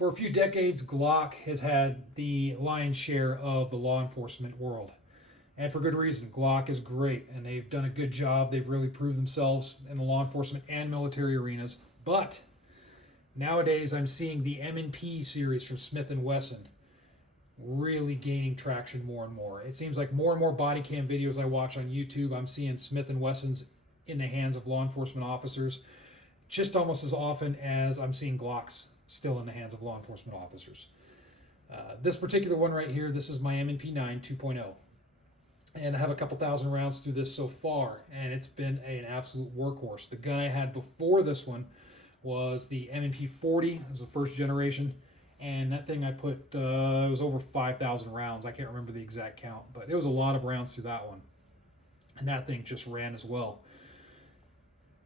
For a few decades, Glock has had the lion's share of the law enforcement world. And for good reason. Glock is great, and they've done a good job. They've really proved themselves in the law enforcement and military arenas. But nowadays, I'm seeing the M&P series from Smith & Wesson really gaining traction more and more. It seems like more and more body cam videos I watch on YouTube, I'm seeing Smith & Wessons in the hands of law enforcement officers just almost as often as I'm seeing Glocks still in the hands of law enforcement officers. This particular one right here, this is my M&P 9 2.0. And I have a couple thousand rounds through this so far, and it's been an absolute workhorse. The gun I had before this one was the M&P 40. It was the first generation, and that thing I put, it was over 5,000 rounds. I can't remember the exact count, but it was a lot of rounds through that one. And that thing just ran as well.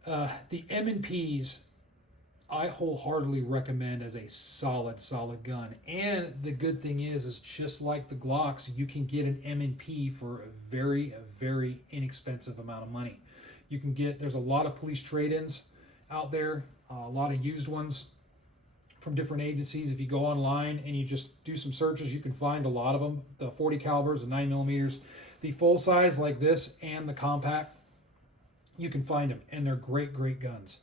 The M&Ps, I wholeheartedly recommend as a solid gun. And the good thing is just like the Glocks, you can get an M&P for a very inexpensive amount of money. You can get, there's a lot of police trade-ins out there, a lot of used ones from different agencies. If you go online and you just do some searches, you can find a lot of them. The 40 calibers, the 9mm, the full size like this and the compact, you can find them, and they're great guns.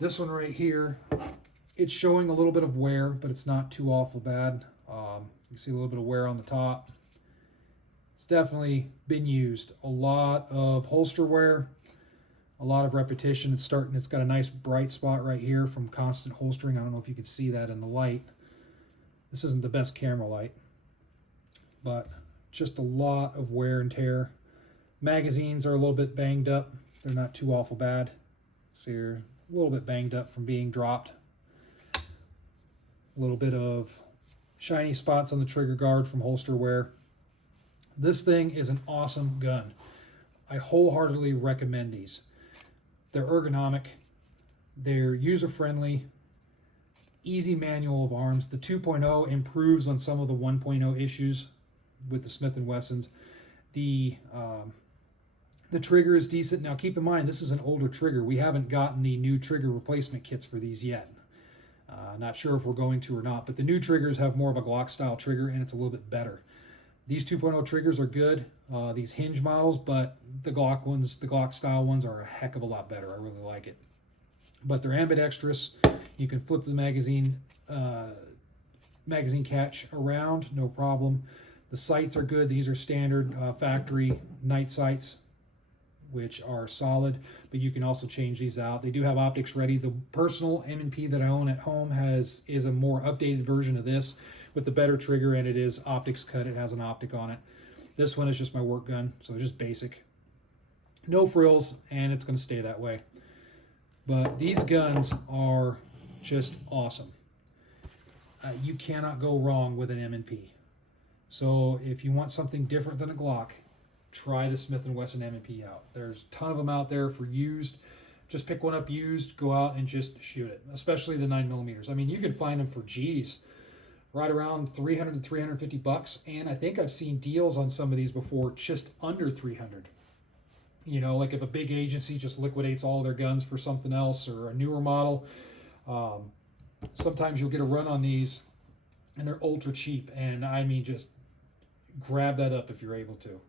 This one right here, it's showing a little bit of wear, but it's not too awful bad. You can see a little bit of wear on the top. It's definitely been used. A lot of holster wear, a lot of repetition. It's got a nice bright spot right here from constant holstering. I don't know if you can see that in the light. This isn't the best camera light, but just a lot of wear and tear. Magazines are a little bit banged up. They're not too awful bad. So you're a little bit banged up from being dropped. A little bit of shiny spots on the trigger guard from holster wear. This thing is an awesome gun. I wholeheartedly recommend these. They're ergonomic. They're user-friendly. Easy manual of arms. The 2.0 improves on some of the 1.0 issues with the Smith & Wessons. The trigger is decent. Now keep in mind, this is an older trigger. We haven't gotten the new trigger replacement kits for these yet. Not sure if we're going to or not, but the new triggers have more of a Glock style trigger, and it's a little bit better. These 2.0 triggers are good, these hinge models, but the Glock ones, the Glock style ones, are a heck of a lot better. I really like it. But they're ambidextrous. You can flip the magazine catch around, no problem. The sights are good. These are standard factory night sights, which are solid, but you can also change these out. They do have optics ready. The personal M&P that I own at home is a more updated version of this with the better trigger, and it is optics cut. It has an optic on it. This one is just my work gun, so it's just basic. No frills, and it's going to stay that way. But these guns are just awesome. You cannot go wrong with an M&P. So if you want something different than a Glock, try the Smith & Wesson M&P out. There's a ton of them out there for used. Just pick one up used, go out and just shoot it, especially the 9mm. I mean, you can find them for G's, right around 300 to 350 bucks, and I think I've seen deals on some of these before just under 300. You know, like if a big agency just liquidates all their guns for something else or a newer model, sometimes you'll get a run on these and they're ultra cheap, and I mean, just grab that up if you're able to.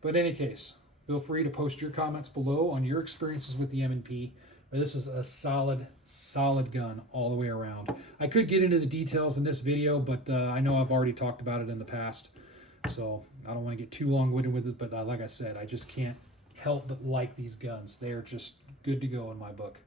But in any case, feel free to post your comments below on your experiences with the M&P. But this is a solid gun all the way around. I could get into the details in this video, but I know I've already talked about it in the past, so I don't want to get too long-winded with it. But like I said, I just can't help but like these guns. They are just good to go in my book.